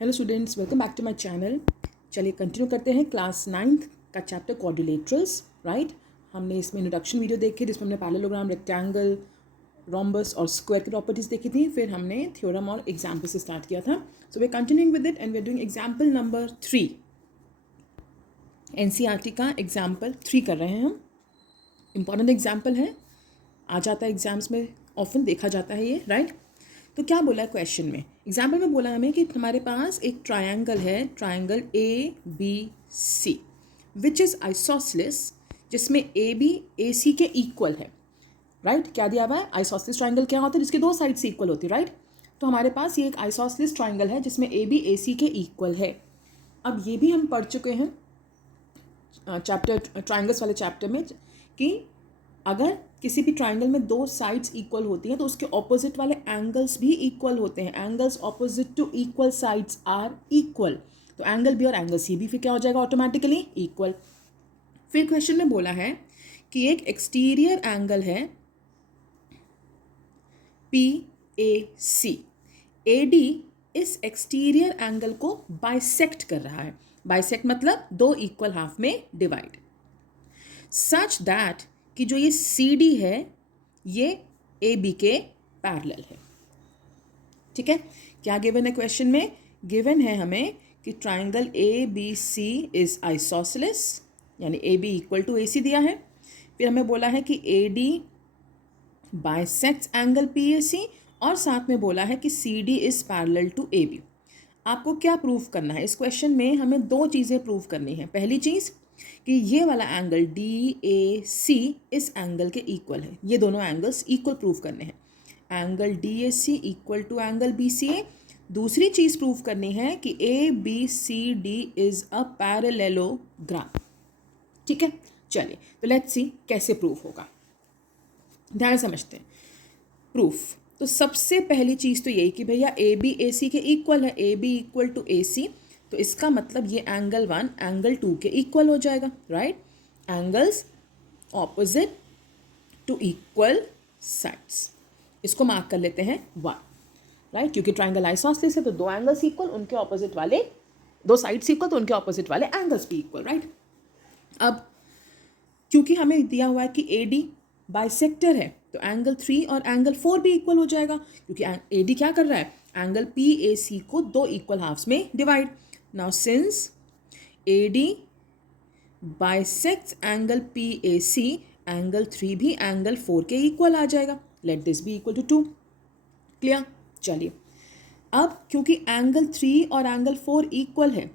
Hello students, welcome back to my channel. चलिए continue करते हैं क्लास 9th का चैप्टर क्वाड्रिलेटरल्स। राइट, हमने इसमें इंट्रोडक्शन वीडियो देखी जिसमें हमने पैरेललोग्राम, रेक्टेंगल, रोम्बस और स्क्वायर की प्रॉपर्टीज देखी थी। फिर हमने थ्योरम और एग्जाम्पल से स्टार्ट किया था। So we continuing with it and we are doing example number 3। NCERT का एग्जाम्पल 3 कर रहे हैं हम। इंपॉर्टेंट एग्जाम्पल है, आ जाता है एग्जाम्स में, ऑफन देखा जाता है ये। राइट, तो क्या बोला है क्वेश्चन में? एग्जाम्पल में बोला हमें कि हमारे पास एक ट्रायंगल है, triangle A B C, which is isosceles, जिसमें ए बी ए सी के इक्वल है। राइट, क्या दिया हुआ है? आइसोसेलेस ट्रायंगल क्या होता है? जिसके दो साइड से इक्वल होती है। राइट, तो हमारे पास ये एक आइसोसेलेस ट्रायंगल है जिसमें ए बी ए सी के इक्वल है। अब ये भी हम पढ़ चुके हैं चैप्टर ट्रायंगल्स वाले चैप्टर में कि अगर किसी भी ट्राइंगल में दो साइड्स इक्वल होती हैं तो उसके ऑपोजिट वाले एंगल्स भी इक्वल होते हैं। Angles opposite to equal sides are equal. तो एंगल बी और एंगल सी भी फिर क्या हो जाएगा? Automatically equal. फिर क्वेश्चन में बोला है कि एक एक्सटीरियर एंगल है P A C, A D इस एक्सटीरियर एंगल को बाइसेक्ट कर रहा है। बाइसेक्ट मतलब दो इक्वल हाफ में डिवाइड, सच दैट कि जो ये सी डी है ये ए बी के पैरेलल है। ठीक है, क्या गिवन है क्वेश्चन में? गिवन है हमें कि triangle A B C is isosceles, यानी A B equal to A C दिया है। फिर हमें बोला है कि A D bisects angle P A C, और साथ में बोला है कि C D is parallel to A B. आपको क्या प्रूव करना है? इस क्वेश्चन में हमें दो चीज़ें प्रूव करनी है। पहली चीज़ कि ये वाला एंगल डी ए सी इस एंगल के इक्वल है। ये दोनों एंगल्स इक्वल प्रूव करने हैं। Angle D A C equal to angle B C A. दूसरी चीज़ प्रूव करनी है कि A B C D is a parallelogram. ठीक है, चलिए तो लेट्स सी कैसे प्रूफ होगा। ध्यान समझते हैं प्रूफ। तो सबसे पहली चीज़ तो यही कि भैया ए बी ए सी के इक्वल है। ए बी इक्वल टू ए सी, तो इसका मतलब ये एंगल 1 एंगल 2 के इक्वल हो जाएगा। Right, angles opposite to equal sides, इसको मार्क कर लेते हैं 1। राइट, क्योंकि ट्राइंगल आइसोसेलेस है तो दो एंगल्स इक्वल, उनके ऑपोजिट वाले दो साइड्स इक्वल तो उनके ऑपोजिट वाले एंगल्स भी इक्वल। राइट, अब क्योंकि हमें दिया हुआ है कि ए डी बाइसेक्टर है तो एंगल 3 और एंगल 4 भी इक्वल हो जाएगा, क्योंकि ए डी क्या कर रहा है? एंगल पी ए सी को दो इक्वल हाफ्स में divide. Now since A D bisects angle P A C, angle 3 भी एंगल 4 के इक्वल आ जाएगा। Let this be equal to 2। Clear? चलिए, अब क्योंकि एंगल 3 और एंगल 4 इक्वल है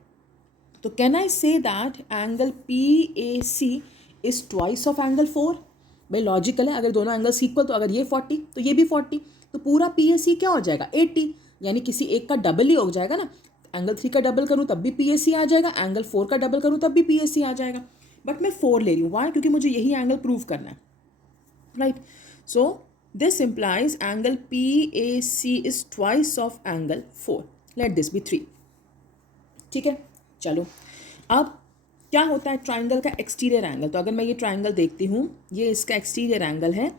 तो can I say that angle P A C is twice of angle 4? भाई लॉजिकल है, अगर दोनों एंगल्स इक्वल तो अगर ये 40 तो ये भी 40, तो पूरा पी ए सी क्या हो जाएगा? 80, यानी किसी एक का डबल ही हो जाएगा ना। एंगल 3 का डबल करूँ तब भी पी ए सी आ जाएगा, एंगल 4 का डबल करूँ तब भी पी ए सी आ जाएगा। बट मैं 4 ले रही हूँ, वाई? क्योंकि मुझे यही एंगल प्रूव करना है। Right, so this implies angle P A C is twice of angle 4। Let this be 3। ठीक है, चलो अब क्या होता है ट्राइंगल का एक्सटीरियर एंगल? तो अगर मैं ये ट्राइंगल देखती हूँ, ये इसका एक्सटीरियर एंगल है।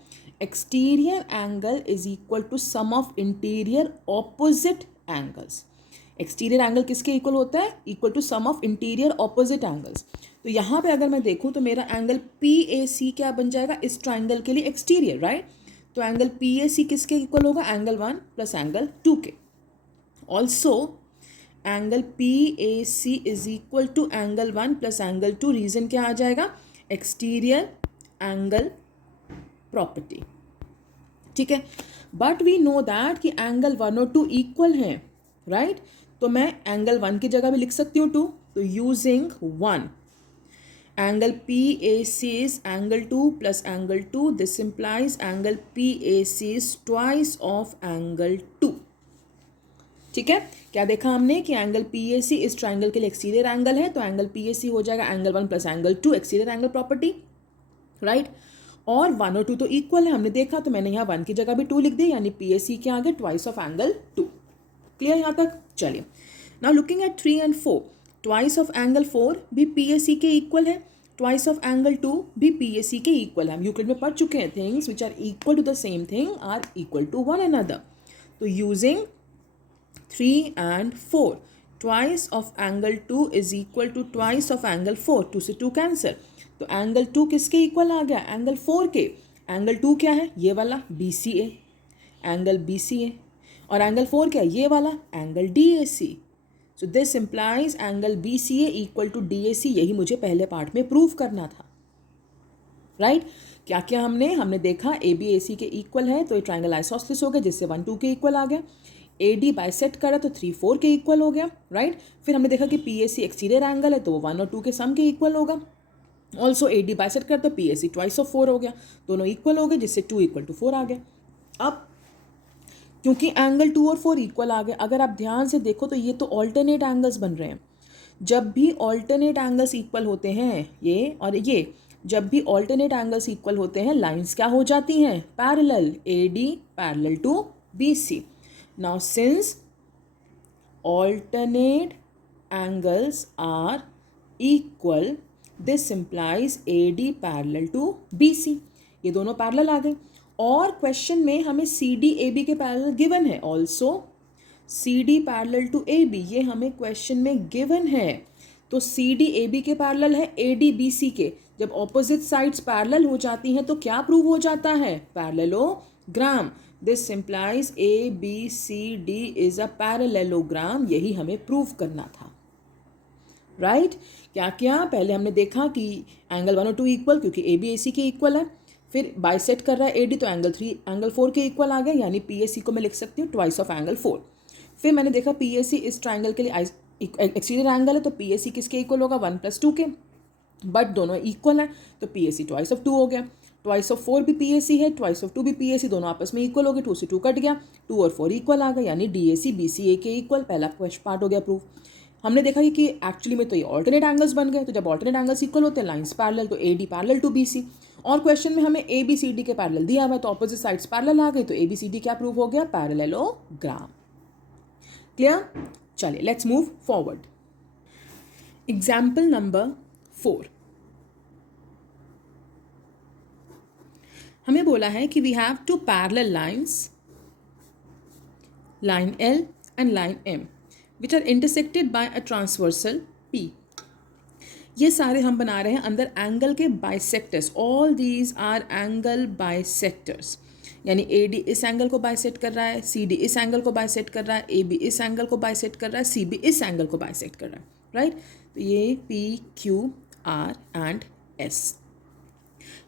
Exterior angle is equal to sum of interior opposite angles. Exterior angle किसके इक्वल होता है? Equal to sum of interior opposite angles. तो यहाँ पे अगर मैं देखूँ तो मेरा एंगल पी ए सी क्या बन जाएगा इस ट्राइंगल के लिए? एक्सटीरियर। राइट, तो एंगल पी ए सी किसके इक्वल होगा? एंगल 1 प्लस एंगल 2 के। Also angle P A C is equal to angle 1 plus angle 2। Reason क्या आ जाएगा? Exterior angle property. ठीक है, बट वी नो दैट कि एंगल 1 और 2 इक्वल हैं। राइट, तो मैं एंगल 1 की जगह भी लिख सकती हूँ 2। तो using 1 angle P A C is angle 2 plus angle 2, this implies angle P A C is twice of angle 2। ठीक है, क्या देखा हमने कि एंगल पी ए सी इस ट्राइंगल के लिए एक्सटीरियर एंगल है, तो एंगल पी ए सी हो जाएगा angle 1 plus angle 2, exterior angle property. Right, और 1 और 2 तो इक्वल है, हमने देखा, तो मैंने यहाँ 1 की जगह भी 2 लिख दी, यानी पी ए सी के आगे ट्वाइस ऑफ एंगल 2। क्लियर यहाँ तक? चलिए, now looking at 3 and 4, twice of angle 4 भी पी ए सी के इक्वल है, ट्वाइस ऑफ एंगल 2 भी पी ए सी के इक्वल है। हम यूक्लिड में पढ़ चुके हैं, things which are equal to the same thing are equal to one another. तो using 3 and 4, twice of angle 2 is equal to twice of angle 4, 2 से 2 कैंसिल, तो एंगल 2 किसके इक्वल आ गया, एंगल 4 के। एंगल 2 क्या है, ये वाला BCA, एंगल BCA, और एंगल 4 क्या है, ये वाला angle DAC। So this implies angle BCA equal to DAC, यही मुझे पहले पार्ट में प्रूव करना था, राइट क्या क्या हमने देखा ABAC के इक्वल है तो ये ट्राइंगल आइसोसेलेस हो गया, जिससे 1 2 के इक्वल आ गया। AD बाइसेक्ट करा तो 3 4 के इक्वल हो गया, राइट। फिर हमने देखा कि PAC एक्सटीरियर एंगल है तो वो 1 और 2 के सम के इक्वल होगा। ऑल्सो AD बाइसेक्ट कर तो PAC ट्वाइस ऑफ 4 हो गया, दोनों इक्वल हो गए, जिससे 2 इक्वल टू 4 आ गया। अब क्योंकि एंगल 2 और 4 इक्वल आ गए, अगर आप ध्यान से देखो तो ये तो ऑल्टरनेट एंगल्स बन रहे हैं। जब भी ऑल्टरनेट एंगल्स इक्वल होते हैं, ये और ये, जब भी ऑल्टरनेट एंगल्स इक्वल होते हैं, लाइंस क्या हो जाती हैं, parallel, AD parallel to BC। Now since alternate angles are equal, this implies AD parallel to BC, ये दोनों पैरेलल आ गए। और क्वेश्चन में हमें CD AB के पैरेलल गिवन है, also CD parallel to AB, ये हमें क्वेश्चन में गिवन है। तो CD AB के पैरेलल है, AD BC के। जब ऑपोजिट साइड्स पैरेलल हो जाती हैं तो क्या प्रूव हो जाता है, parallelogram. This implies ABCD is a parallelogram, यही हमें प्रूव करना था, राइट क्या क्या पहले हमने देखा कि एंगल 1 और 2 इक्वल, क्योंकि ABAC के इक्वल है। फिर बाइसेक्ट कर रहा है AD तो एंगल 4 के इक्वल आ गया, यानी PAC को मैं लिख सकती हूँ ट्वाइस ऑफ एंगल 4। फिर मैंने देखा PAC इस ट्राइंगल के लिए एक्सटीरियर एंगल है तो PAC किसके इक्वल होगा, 1 + 2 के, बट दोनों इक्वल है तो PAC ट्वाइस ऑफ 2 हो गया। ट्वाइस ऑफ 4 भी PAC है, ट्वाइस ऑफ 2 भी PAC, दोनों आपस में इक्वल हो गए, 2 से 2 कट गया, 2 और 4 इक्वल आ गया, यानी DAC BCA के इक्वल। पहला क्वेश्चन पार्ट हो गया प्रूफ। हमने देखा कि एक्चुअली में तो ये ऑल्टरनेट एंगल्स बन गए, तो जब ऑल्टरनेट एंगल्स इक्वल होते हैं, लाइंस पैरेलल, तो AD पैरेलल टू BC। और क्वेश्चन में हमें ABCD के पैरेलल दिया हुआ है तो ऑपोजिट साइड्स पैरेलल आ गई, तो ABCD क्या प्रूव हो गया, पैरेललोग्राम। क्लियर, चलिए let's move forward. Example number 4, हमें बोला है कि we have two parallel lines, line L and line M which are intersected by a transversal P। ये सारे हम बना रहे हैं अंदर एंगल के bisectors, all these R angle bisectors, यानी AD इस एंगल को बाइसेक्ट कर रहा है, CD इस एंगल को बाइसेक्ट कर रहा है, AB इस एंगल को बाइसेक्ट कर रहा है, CB इस एंगल को बाइसेक्ट कर रहा है, राइट। तो ये P Q R and S।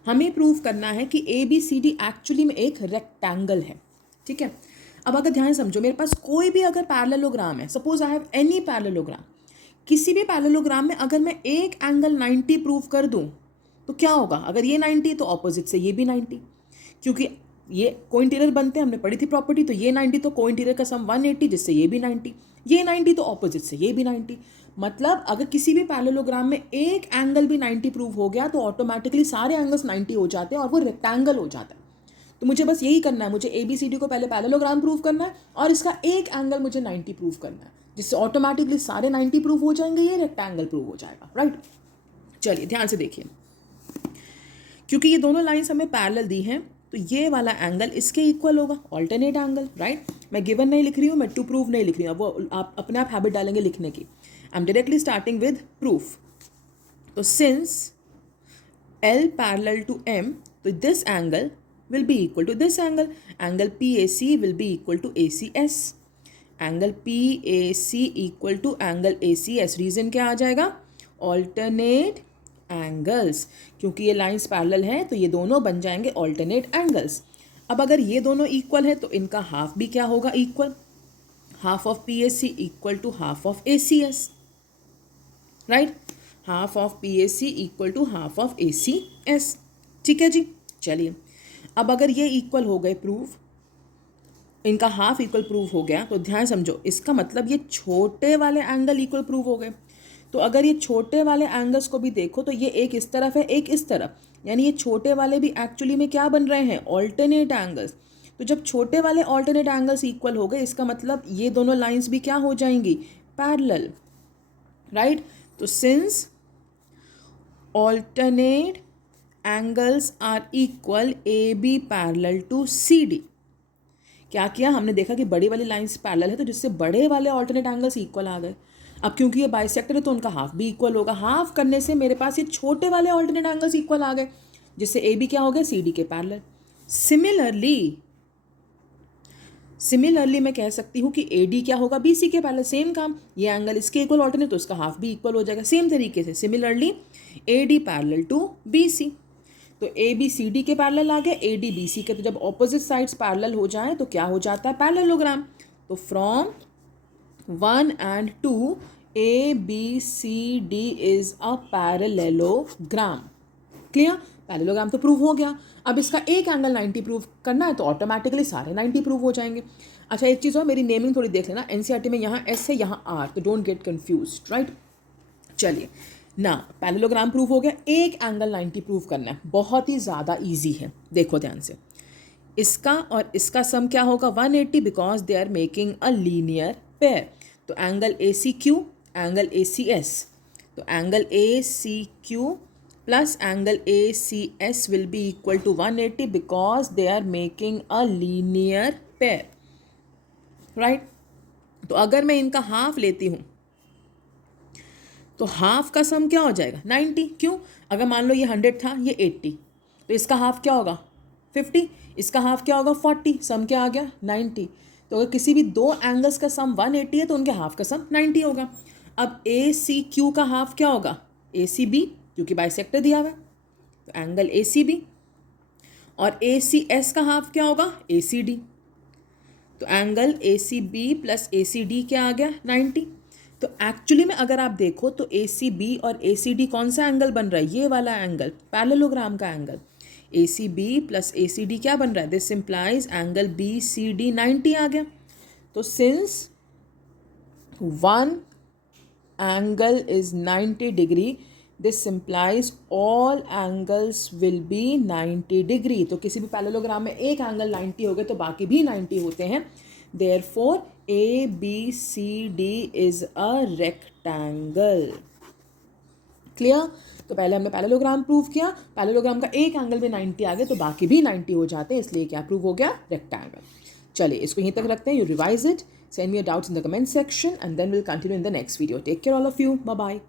हमें प्रूव करना है कि ABCD एक्चुअली में एक रेक्टेंगल है, ठीक है। अब अगर ध्यान समझो, मेरे पास कोई भी अगर पैरेललोग्राम है, suppose I have any parallelogram, किसी भी पैरेललोग्राम में अगर मैं एक एंगल 90 प्रूव कर दूं तो क्या होगा, अगर ये 90 तो ऑपोजिट से ये भी 90, क्योंकि ये कोइंटीरियर बनते हैं, हमने पढ़ी थी प्रॉपर्टी, तो ये 90 तो कोइंटीरियर का सम 180, जिससे ये भी 90, ये 90 तो ऑपोजिट से ये भी 90। मतलब अगर किसी भी पैरेललोग्राम में एक एंगल भी 90 प्रूव हो गया तो ऑटोमेटिकली सारे एंगल्स 90 हो जाते हैं और वो रेक्टेंगल हो जाता है। तो मुझे बस यही करना है, मुझे ABCD को पहले पैरेललोग्राम प्रूव करना है और इसका एक एंगल मुझे 90 प्रूव करना है, जिससे ऑटोमेटिकली सारे 90 प्रूव हो जाएंगे, ये रेक्टेंगल प्रूव हो जाएगा, राइट। चलिए ध्यान से देखिए, क्योंकि ये दोनों लाइंस हमें पैरेलल दी हैं तो ये वाला एंगल इसके इक्वल होगा, ऑल्टरनेट एंगल, राइट। मैं गिवन नहीं लिख रही हूँ, मैं टू प्रूव नहीं लिख रही हूँ, अब वो आप अपने आप हैबिट डालेंगे लिखने की। I am directly starting with proof. तो since L parallel to M, तो this angle will be equal to this angle. Angle PAC will be equal to ACS. Angle PAC equal to angle ACS. Reason क्या आ जाएगा, alternate angles, क्योंकि ये lines parallel हैं तो ये दोनों बन जाएंगे alternate angles। अब अगर ये दोनों equal है तो इनका हाफ भी क्या होगा, equal, half of PAC equal to half of ACS, right? half of PAC equal to half of ACS, ठीक है जी। चलिए अब अगर ये इक्वल हो गए प्रूफ, इनका हाफ इक्वल प्रूव हो गया, तो ध्यान समझो, इसका मतलब ये छोटे वाले एंगल इक्वल प्रूव हो गए। तो अगर ये छोटे वाले एंगल्स को भी देखो तो ये एक इस तरफ है, एक इस तरफ, यानी ये छोटे वाले भी एक्चुअली में क्या बन रहे हैं, ऑल्टरनेट एंगल्स। तो जब छोटे वाले ऑल्टरनेट एंगल्स इक्वल हो गए, इसका मतलब ये दोनों लाइंस भी क्या हो जाएंगी, पैरेलल, राइट। तो since alternate angles are equal, AB parallel to CD, क्या किया हमने देखा कि बड़ी वाली लाइंस पैरेलल है तो जिससे बड़े वाले ऑल्टरनेट एंगल्स इक्वल आ गए। अब क्योंकि ये बाइसेक्टर है तो उनका हाफ भी इक्वल होगा। हाफ करने से मेरे पास ये छोटे वाले ऑल्टरनेट एंगल्स इक्वल आ गए, जिससे ए बी क्या हो गया, सी डी के पैरेलल। सिमिलरली मैं कह सकती हूँ कि ए डी क्या होगा, बी सी के पैरेलल। सेम काम, ये एंगल इसके इक्वल ऑल्टरनेट तो इसका हाफ भी इक्वल हो जाएगा। सेम तरीके से similarly A D parallel to B C, तो ए बी सी डी के पैरेलल आ गया, ए डी बी सी के। तो जब ऑपोजिट साइड्स पैरेलल हो जाए तो क्या हो जाता है, पैरेललोग्राम। तो from 1 and 2 A B C D is a parallelogram। Clear, parallelogram तो प्रूव हो गया। अब इसका एक एंगल 90 प्रूव करना है तो ऑटोमेटिकली सारे 90 प्रूव हो जाएंगे। अच्छा एक चीज़ और, मेरी नेमिंग थोड़ी देख लेना, एनसीईआरटी में यहाँ एस है यहाँ आर, तो डोंट गेट कंफ्यूज्ड, राइट। चलिए ना, पैरेललोग्राम प्रूव हो गया, एक एंगल 90 प्रूव करना है, बहुत ही ज़्यादा ईजी है। देखो ध्यान से, इसका और इसका सम क्या होगा, 180, because they are making a linear pair. तो angle A C Q, angle A C S, तो angle A C Q plus angle A C S will be equal to 180 because they are making a linear pair, right. तो अगर मैं इनका half लेती हूँ तो half का सम क्या हो जाएगा, 90। क्यों, अगर मान लो ये 100 था, ये 80, तो इसका हाफ क्या होगा 50, इसका हाफ क्या होगा 40, सम क्या आ गया 90। तो अगर किसी भी दो एंगल्स का सम 180 है तो उनके हाफ का सम 90 होगा। अब ए सी क्यू का हाफ क्या होगा, ए सी बी, क्योंकि बाइसेक्टर दिया हुआ है तो एंगल ए सी बी, और ए सी एस का हाफ क्या होगा, ए सी डी, तो angle A C B plus A C D क्या आ गया 90। तो एक्चुअली में अगर आप देखो तो ए सी बी और ए सी डी कौन सा एंगल बन रहा है, ये वाला एंगल, पैरेललोग्राम का angle. A C B plus A C D क्या बन रहा है, this implies angle B C D 90 आ गया। तो since one angle is 90 degree, this implies all angles will be 90 degree. तो किसी भी पैरेललोग्राम में एक एंगल 90 हो गए तो बाकी भी 90 होते हैं। Therefore A B C D is a rectangle। Clear. तो पहले हमने पैरेललोग्राम प्रूव किया, पैरेललोग्राम का एक एंगल में 90 आ गए तो बाकी भी 90 हो जाते हैं, इसलिए क्या प्रूव हो गया, रेक्टेंगल। चलिए इसको यहीं तक रखते हैं, you revise it, send me your doubts in the comment section and then will continue in the next video. Take care all of you, bye bye.